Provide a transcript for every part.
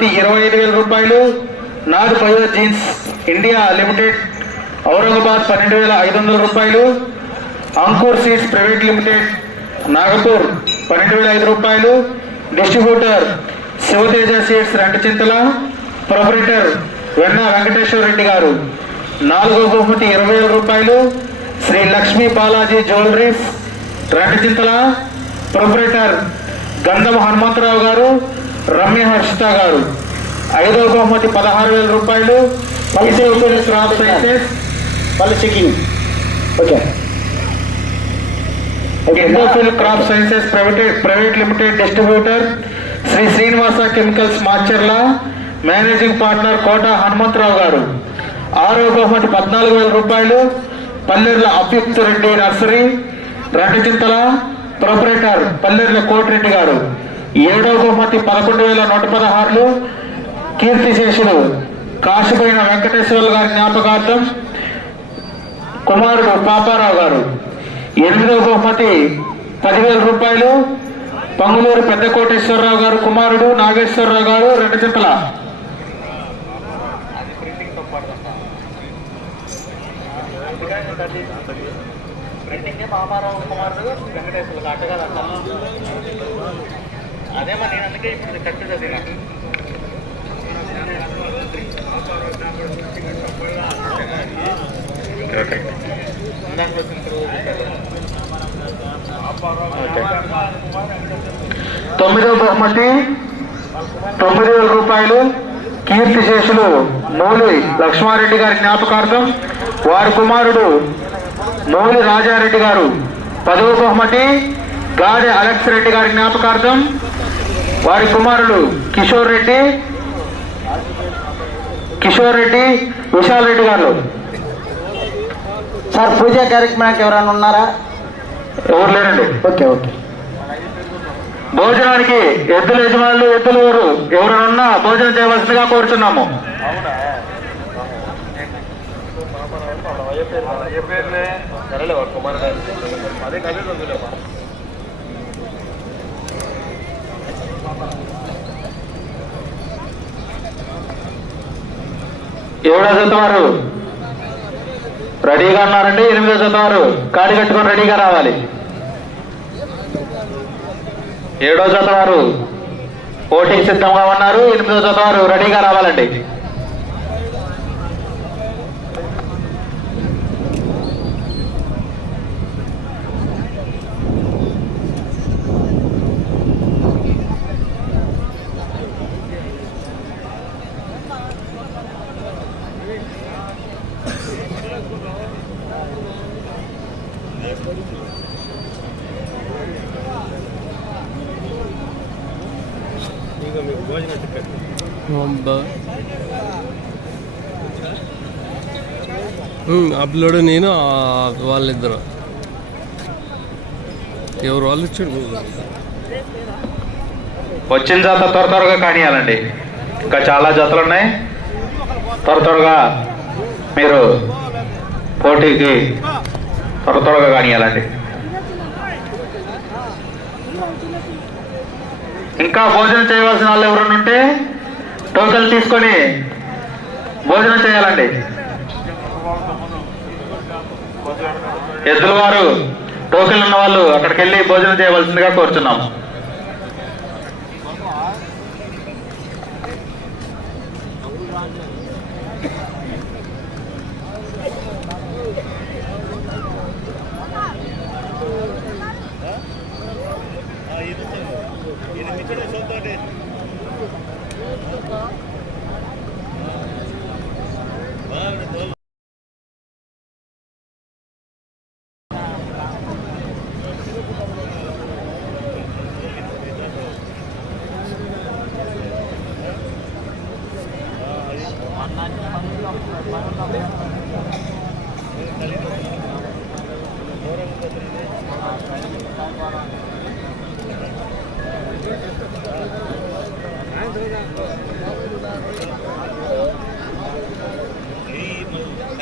బహుమతి ఇరవై ఐదు వేల రూపాయలు Nath bio genes India limited Aurangabad పన్నెండు వేల ఐదు వందల రూపాయలు Ankur seeds private limited Nagpur పన్నెండు వేల ఐదు రూపాయలు distributor Shivateja seeds Rentachintala proprietor Venna Venkateswara Reddy garu నాలుగో బహుమతి ఇరవై వేల రూపాయలు శ్రీ లక్ష్మీ బాలాజీ జ్యువెలరీస్ రెంటచింతల ప్రొపరేటర్ గంధం హనుమంతరావు గారు రమ్య హర్షిత గారు. ఐదవ బహుమతి పదహారు వేల రూపాయలు. పైసే క్రాప్ సైన్సెస్ వాళ్ళు checking okay. Indofil crop sciences private private limited distributor Sri Srinivasa chemicals Macherla managing partner Kota Hanumantharao garu. ఆరో బహుమతి పద్నాలుగు వేల రూపాయలు. పల్లెర్ల అభ్యుక్త రెడ్డి నర్సరీ. రెండచింతల ప్రొపరేటర్ పల్లెర్ల కోటిరెడ్డి గారు. ఏడో బహుమతి పదకొండు వేల నూట పదహారులు కీర్తిశేషులు కాశీపోయిన వెంకటేశ్వర గారి జ్ఞాపకార్థం కుమారుడు పాపారావు గారు. ఎనిమిదో బహుమతి పదివేల రూపాయలు. పంగులూరు పెద్ద కోటేశ్వరరావు గారు కుమారుడు నాగేశ్వరరావు గారు రెండు చింతల. అదే నేను అందుకే ఇప్పుడు కట్టు చదివినా. తొమ్మిదో బహుమతి తొమ్మిది వేల రూపాయలు కీర్తి శేషులు మౌలి లక్ష్మారెడ్డి గారి జ్ఞాపకార్థం. వారి కుమారుడు మౌలి రాజారెడ్డి గారు. పదవ బహుమతి గాడి అలెక్స్ రెడ్డి గారి జ్ఞాపకార్థం. వారి కుమారుడు కిషోర్ రెడ్డి కిషోర్ రెడ్డి విశాల్ రెడ్డి గారు. సార్ పూజా కార్యక్రమానికి ఎవరైనా ఉన్నారా? ఎవరు లేరండి. Okay okay. భోజనానికి ఎద్దుల యజమానులు ఎద్దుల ఊరు. ఎవరైనా భోజనం చేయవలసిందిగా కోరుచున్నాము. ఏడో జత వారు రెడీగా ఉన్నారండి? ఎనిమిదో జత వారు కాడి కట్టుకొని రెడీగా రావాలి. ఏడో జత వారు ఓటింగ్ సిద్ధంగా ఉన్నారు. ఎనిమిదో జత వారు రెడీగా రావాలండి. ఉమ్, అప్లోడ్ నేను వాళ్ళిద్దరు. ఎవరు వాళ్ళు ఇచ్చాడు వచ్చిన జత త్వర త్వరగా కానియాలండి. ఇంకా చాలా జతలు ఉన్నాయి. త్వర త్వరగా మీరు పోటీకి త్వర త్వరగా కానియాలండి. ఇంకా భోజనం చేయవలసిన వాళ్ళు ఎవరైనా ఉంటే టోకెన్ తీసుకొని భోజనం చేయాలండి. ఎద్దుల వారు ఉన్న వాళ్ళు అక్కడికి వెళ్ళి భోజనం చేయవలసిందిగా これ外で。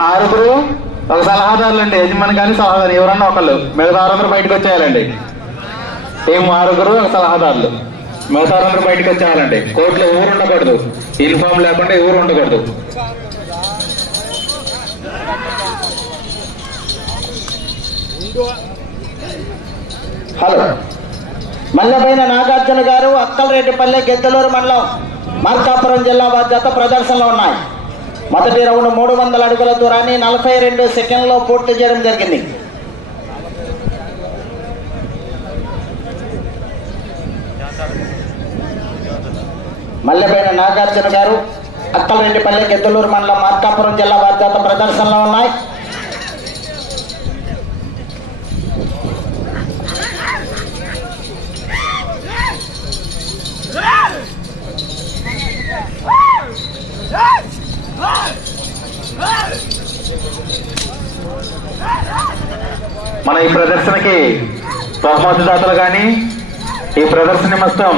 ఆరుగురు ఒక సలహాదారులు అండి యజమాని కానీ సలహాదారు ఎవరన్నా ఒకళ్ళు. మిగతా ఆరుగురు బయటకు వచ్చేయాలండి. ఏం ఆరుగురు ఒక సలహాదారులు. మిగతా ఆరుగురు బయటకు వచ్చేయాలండి. కోర్టులో ఊరు ఉండకూడదు. యూనిఫామ్ లేకుండా ఊరు ఉండకూడదు. హలో. మల్లపైన నాగార్జున గారు అక్కలరెడ్డిపల్లె గెద్దలూరు మండలం మార్కాపురం జిల్లా వారి జత ప్రదర్శనలో ఉన్నాయి. మొదటి రౌండ్ మూడు వందల అడుగుల దూరాన్ని నలభై రెండు సెకండ్లో పూర్తి చేయడం జరిగింది. మల్లెపేట నాగార్జున గారు అక్కలరెడ్డిపల్లి గెద్దలూరు మండలం మార్కాపురం జిల్లా వారి ప్రదర్శనలో ఉన్నాయి. మన ఈ ప్రదర్శనకి బహుమతిదాతలు కానీ ఈ ప్రదర్శన మొత్తం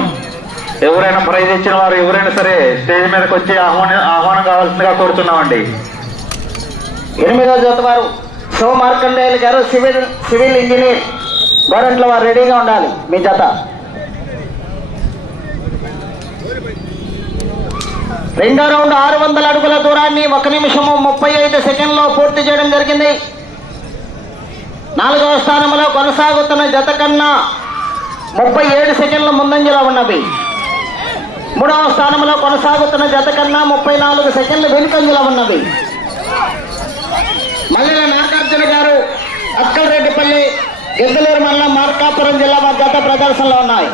ఎవరైనా ప్రైజ్ ఇచ్చిన వారు ఎవరైనా సరే స్టేజ్ మీదకి వచ్చి ఆహ్వానం ఆహ్వానం కావాల్సిందిగా కోరుతున్నామండి. ఎనిమిదో జత వారు శివ మార్కండేయులు గారు సివిల్ సివిల్ ఇంజనీర్. గవర్నమెంట్లో వారు రెడీగా ఉండాలి మీ జత. రెండో రౌండ్ ఆరు వందల అడుగుల దూరాన్ని ఒక నిమిషము ముప్పై ఐదు సెకండ్లో పూర్తి చేయడం జరిగింది. నాలుగవ స్థానంలో కొనసాగుతున్న జత కన్నా ముప్పై ఏడు సెకండ్ల ముందంజలో ఉన్నవి. మూడవ స్థానంలో కొనసాగుతున్న జత కన్నా ముప్పై నాలుగు సెకండ్లు వెనుకంజలో ఉన్నవి. మల్లెల నాగార్జున గారు అక్కలరెడ్డిపల్లి గిద్దలూరు మండలం మార్కాపురం జిల్లా మా గత ప్రదర్శనలో ఉన్నాయి.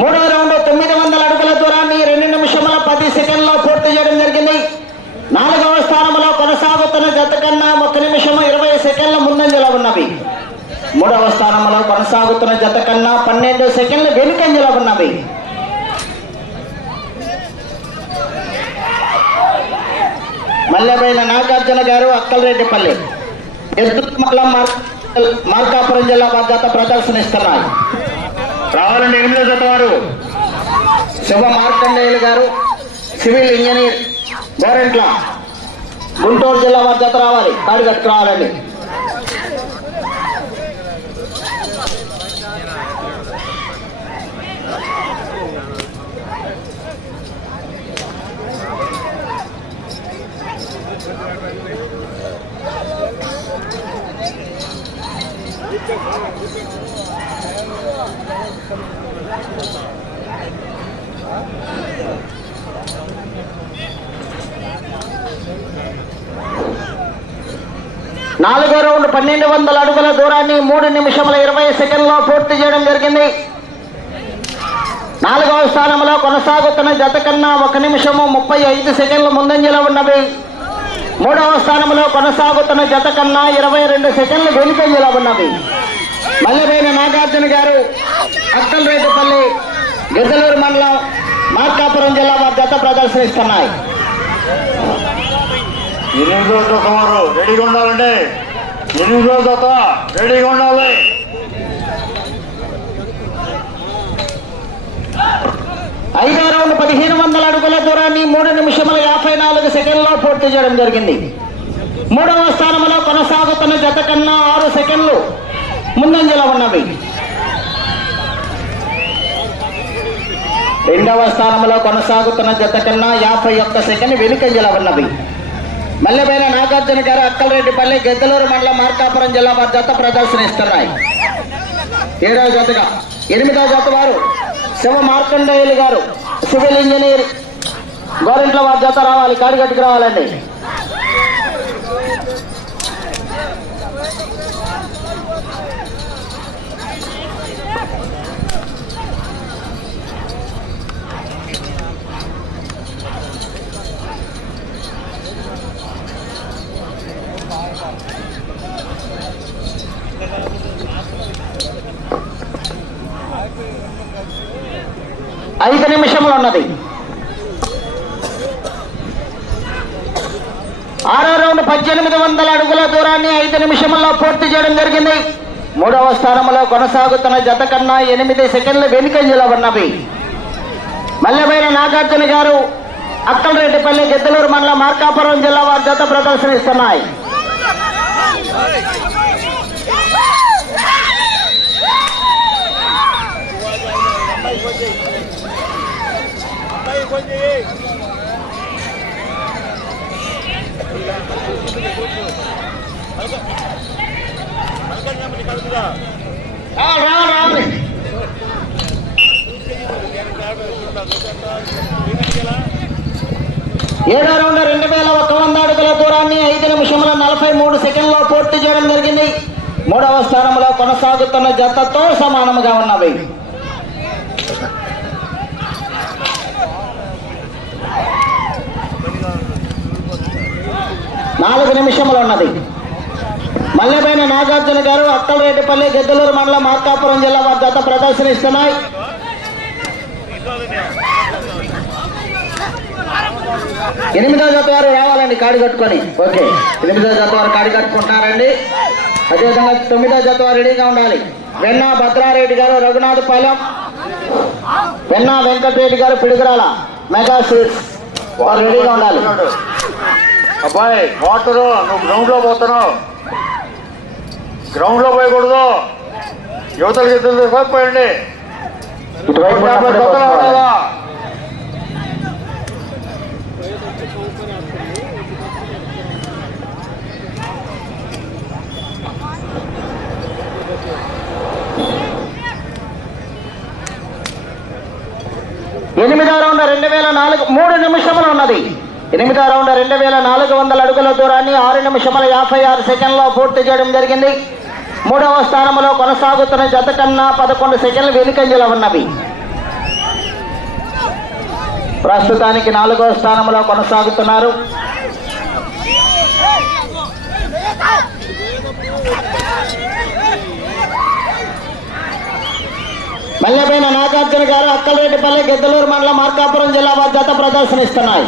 మూడవ రౌండ్ తొమ్మిది వందల అడుగుల దూరాన్ని రెండు నిమిషముల పది సెకండ్లో పూర్తి చేయడం జరిగింది. నాలుగవ స్థానంలో కొనసాగుతున్న జత కన్నా ఒక నిమిషము ఇరవై సెకండ్ల ముందంజలో ఉన్నవి. మూడవ స్థానంలో కొనసాగుతున్న జత కన్నా పన్నెండు సెకండ్ల వెనుకంజలో ఉన్నవి. మల్లెపైన నాగార్జున గారు అక్కలరెడ్డిపల్లి. ఎద్దుమల్ల మార్కాపురం జిల్లా భద్రత ప్రదర్శనిస్తున్నాయి. రావాలండి ఎనిమిదో జత వారు. శుభ మార్కండేయులు గారు సివిల్ ఇంజనీర్ గోరెంట్ల. గుంటూరు జిల్లా వారి జత రావాలి. కాడి కట్టుకు రావాలండి. నాలుగో రౌండ్ పన్నెండు వందల అడుగుల దూరాన్ని మూడు నిమిషముల ఇరవై సెకండ్లో పూర్తి చేయడం జరిగింది. నాలుగవ స్థానంలో కొనసాగుతున్న జత కన్నా ఒక నిమిషము ముప్పై ఐదు సెకండ్ల ముందంజలో ఉన్నవి. మూడవ స్థానంలో కొనసాగుతున్న జత కన్నా ఇరవై రెండు సెకండ్లు వెనుకంజలో ఉన్నవి. మల్లెపైన నాగార్జున గారు అక్కలరేటుపల్లి గిద్దలూరు మండలం మార్కాపురం జిల్లా వారి జత ప్రదర్శనిస్తున్నాయి. ఎనిమిది రోజుల సుమారు రెడీగా ఉండాలండి. ఎనిమిదో జత రెడీగా ఉండాలి. ఐదో రౌండ్ పదిహేను వందల అడుగుల దూరాన్ని మూడు నిమిషముల యాభై నాలుగు సెకండ్లో పూర్తి చేయడం జరిగింది. మూడవ స్థానంలో కొనసాగుతున్న జత కన్నా ఆరు సెకండ్లు ముందంజలో ఉన్నవి. రెండవ స్థానంలో కొనసాగుతున్న జత కన్నా యాభై ఒక్క సెకండ్ వెనుకంజలో ఉన్నవి. మల్లెపైన నాగార్జున గారు అక్కలరెడ్డిపల్లి గెద్దలూరు మండలం మార్కాపురం జిల్లా వారి జత ప్రదర్శనిస్తున్నాయి ఏడవ జతగా. ఎనిమిదవ జత వారు శివ మార్కండేయులు గారు సివిల్ ఇంజనీర్. గోరెంట్ల వారి జత రావాలి కాడిగట్టుకు రావాలండి ఐదు నిమిషములు ఉన్నది ఆరో రౌండ్ పద్దెనిమిది వందల అడుగుల నిమిషంలో పూర్తి చేయడం జరిగింది. మూడవ స్థానంలో కొనసాగుతున్న జత కన్నా ఎనిమిది సెకండ్లు వెనుకంజలో ఉన్నవి. మల్లెపైన నాగార్జున గారు అక్కలరెడ్డిపల్లి గిద్దలూరు మండలం మార్కాపురం జిల్లా వారి జత ప్రదర్శనిస్తున్నాయి. కొంచెం ఏడో రౌండ్ రెండు వేల ఒక వంద అడుగుల దూరాన్ని ఐదు నిమిషంలో నలభై మూడు సెకండ్లో పూర్తి చేయడం జరిగింది మూడవ స్థానంలో కొనసాగుతున్న జతతో సమానముగా ఉన్నవి నాలుగు నిమిషములు ఉన్నది. మల్లెపైన నాగార్జున గారు అక్కలరేటిపల్లి గిద్దలూరు మండలం మార్కాపురం జిల్లా వారి జత ప్రదర్శనిస్తున్నాయి. ఎనిమిదో జత వారు రావాలండి కాడి కట్టుకొని. ఓకే. ఎనిమిదో జత వారు కాడి కట్టుకుంటున్నారండి. అదేవిధంగా తొమ్మిదో జత వారు రెడీగా ఉండాలి. వెన్నా భద్రారెడ్డి గారు రఘునాథ్ పాలెం. వెన్నా వెంకటరెడ్డి గారు పిడుగురాల మెగా స్వీట్స్ వారు రెడీగా ఉండాలి. అబ్బాయి వాటరు నువ్వు గ్రౌండ్లో పోతున్నావు. గ్రౌండ్లో పోయకూడదు. యువతలకి ఇద్దరు పోయండి? ఎనిమిదో రౌండ్ రెండు వేల నాలుగు మూడు నిమిషములు ఉన్నది. ఎనిమిదో రౌండ్ రెండు వేల నాలుగు వందల అడుగుల దూరాన్ని ఆరు నిమిషముల యాభై ఆరు సెకండ్లో పూర్తి చేయడం జరిగింది. మూడవ స్థానంలో కొనసాగుతున్న జత కన్నా పదకొండు సెకండ్లు వెనుకంజలో ఉన్నవి. ప్రస్తుతానికి నాలుగవ స్థానంలో కొనసాగుతున్నారు. మల్లెపైన నాగార్జున గారు అక్కలరెడ్డిపల్లి గిద్దలూరు మండలం మార్కాపురం జిల్లా వారి జత ప్రదర్శనిస్తున్నాయి.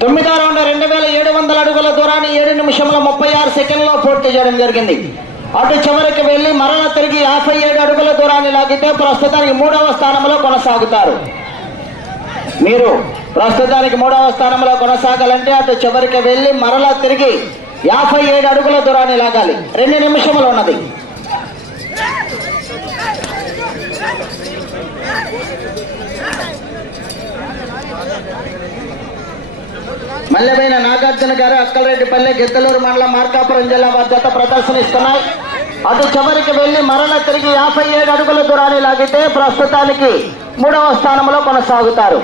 తొమ్మిదో రౌండ్ రెండు వేల ఏడు వందల అడుగుల దూరాన్ని ఏడు నిమిషంలో ముప్పై ఆరు సెకండ్లో పూర్తి చేయడం జరిగింది. అటు చివరికి వెళ్ళి మరలా తిరిగి యాభై ఏడు అడుగుల దూరాన్ని లాగితే ప్రస్తుతానికి మూడవ స్థానంలో కొనసాగుతారు. మీరు ప్రస్తుతానికి మూడవ స్థానంలో కొనసాగాలంటే అటు చివరికి వెళ్ళి మరలా తిరిగి యాభై ఏడు అడుగుల దూరాన్ని లాగాలి. రెండు నిమిషములు ఉన్నది. మల్లెపైన నాగార్జున గారు అక్కలరెడ్డిపల్లి గిద్దలూరు మండలం మార్కాపురం జిల్లా భద్రత ప్రదర్శనిస్తున్నాయి. అటు చివరికి వెళ్ళి మరణ తిరిగి యాభై ఏడు అడుగుల దూరాన్ని లాగితే ప్రస్తుతానికి మూడవ స్థానంలో కొనసాగుతారు.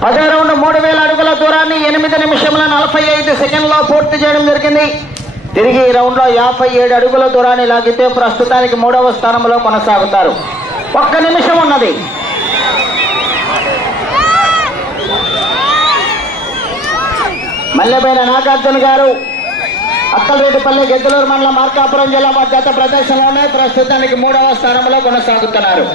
పదో రౌండ్ మూడు వేల అడుగుల దూరాన్ని ఎనిమిది నిమిషముల నలభై ఐదు సెకండ్లో పూర్తి చేయడం జరిగింది. తిరిగి ఈ రౌండ్లో యాభై ఏడు అడుగుల దూరాన్ని లాగితే ప్రస్తుతానికి మూడవ స్థానంలో కొనసాగుతారు. ఒక్క నిమిషం ఉన్నది. మల్లెపైన నాగార్జున గారు అక్కలరెడ్డిపల్లి గెద్దలూరు మండలం మార్కాపురం జిల్లా మధ్యత ప్రదేశంలోనే ప్రస్తుతానికి మూడవ స్థానంలో కొనసాగుతున్నారు.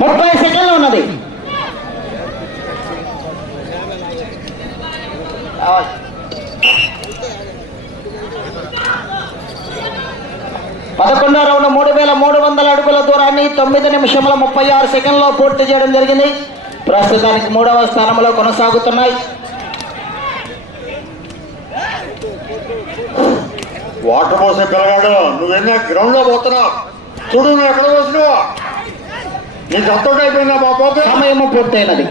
ముప్పై సెకండ్లు ఉన్నది. పదకొండో రౌండ్ మూడు వేల మూడు వందల అడుగుల దూరాన్ని తొమ్మిది నిమిషముల ముప్పై ఆరు సెకండ్లో పూర్తి చేయడం జరిగింది. ప్రస్తుతానికి మూడవ స్థానంలో కొనసాగుతున్నాయి. వాటర్ పోసే పిల్లగాడు నువ్వెన్న గ్రౌండ్లో పోతున్నావు? చూడు నువ్వు ఎక్కడ పోసినావా? నీకు అంతటి అయిపోయిందా బాబు? సమయము పూర్తయినది.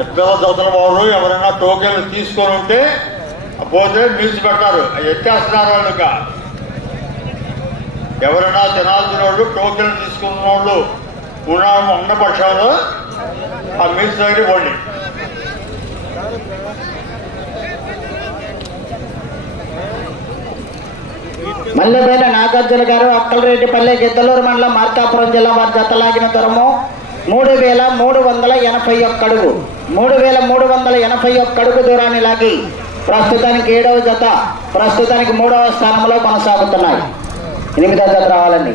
ఎద్దల దొంగల వారు ఎవరైనా టోకెన్లు తీసుకొని ఉంటే పోతే నిలిచి పెట్టారు. అవి ఎత్తేస్తున్నారు వాళ్ళు ఇంకా. ఎవరైనా తినాల్సిన వాళ్ళు టోకెన్లు తీసుకున్న వాళ్ళు ఉన్న ఉన్న పక్షంలో ఆ మీల్స్ దగ్గర పోండి. మల్లెపేట నాగార్జున గారు అక్కలరెడ్డిపల్లె గిద్దలూరు మండలం మార్కాపురం జిల్లా వారి జతలాగిన దూరము మూడు వేల మూడు వందల ఎనభై ఒక్క అడుగు. మూడు వేల మూడు వందల ఎనభై ఒక్క అడుగు దూరాన్ని లాగి ప్రస్తుతానికి ఏడవ జత ప్రస్తుతానికి మూడవ స్థానంలో కొనసాగుతున్నాయి. ఎనిమిదవ జత రావాలండి.